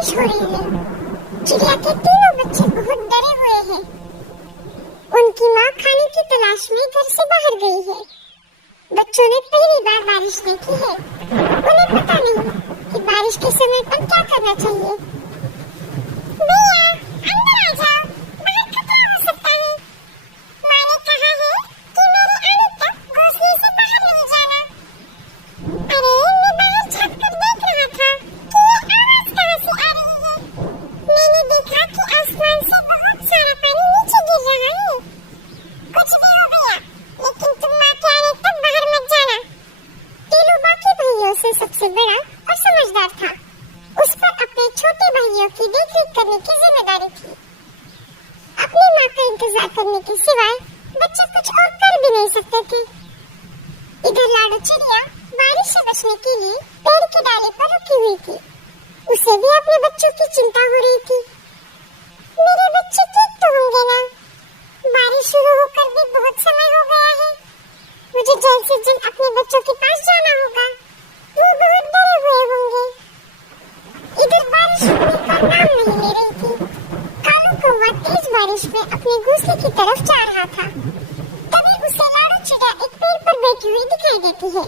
बारिश हो रही है। चिड़िया के तीनों बच्चे बहुत डरे हुए हैं। उनकी माँ खाने की तलाश में घर से बाहर गई है। बच्चों ने पहली बार बारिश देखी है। उन्हें पता नहीं कि बारिश के समय पर क्या करना चाहिए। भैया, अंदर आ जाओ, बाहर खतरा हो सकता है। माँ ने कहा है कि मेरे आने तक घोंसले से बाहर नहीं जाना। अरे, मैं बाहर झाँक कर देख रहा था कि ये आवाज कहाँ से आ रही है। मैंने देखा कि आसमान से बहुत सारा पानी नीचे गिर रहा है। कुछ भी हो गया, लेकिन तुम माँ के आने तक बाहर मत जाना। टीलू बाकी भाइयों से सबसे बड़ा और समझदार था। उस पर अपने छोटे भाइयों की देखरेख करने की जिम्मेदारी थी। अपनी माँ का इंतजार करने के सिवाय बच्चे कुछ और कर भी नहीं सकते थे। इधर लाडू चिड़िया बारिश से बचने के लिए पेड़ की डाली पर रुकी हुई थी। उसे भी अपने बच्चों की चिंता हो रही थी। मेरे बच्चे ठीक तो होंगे ना? बारिश शुरू होकर भी बहुत समय हो गया है। मुझे जल्द से जल्द अपने बच्चों के पास जाना होगा। वो बहुत डरे हुए होंगे। इधर बारिश रुकने का नाम नहीं ले रही थी। कालू कौवा तेज बारिश में अपने घोंसले की तरफ जा रहा था। तभी उसे लाडू चिड़िया एक पेड़ पर बैठी हुई दिखाई देती है।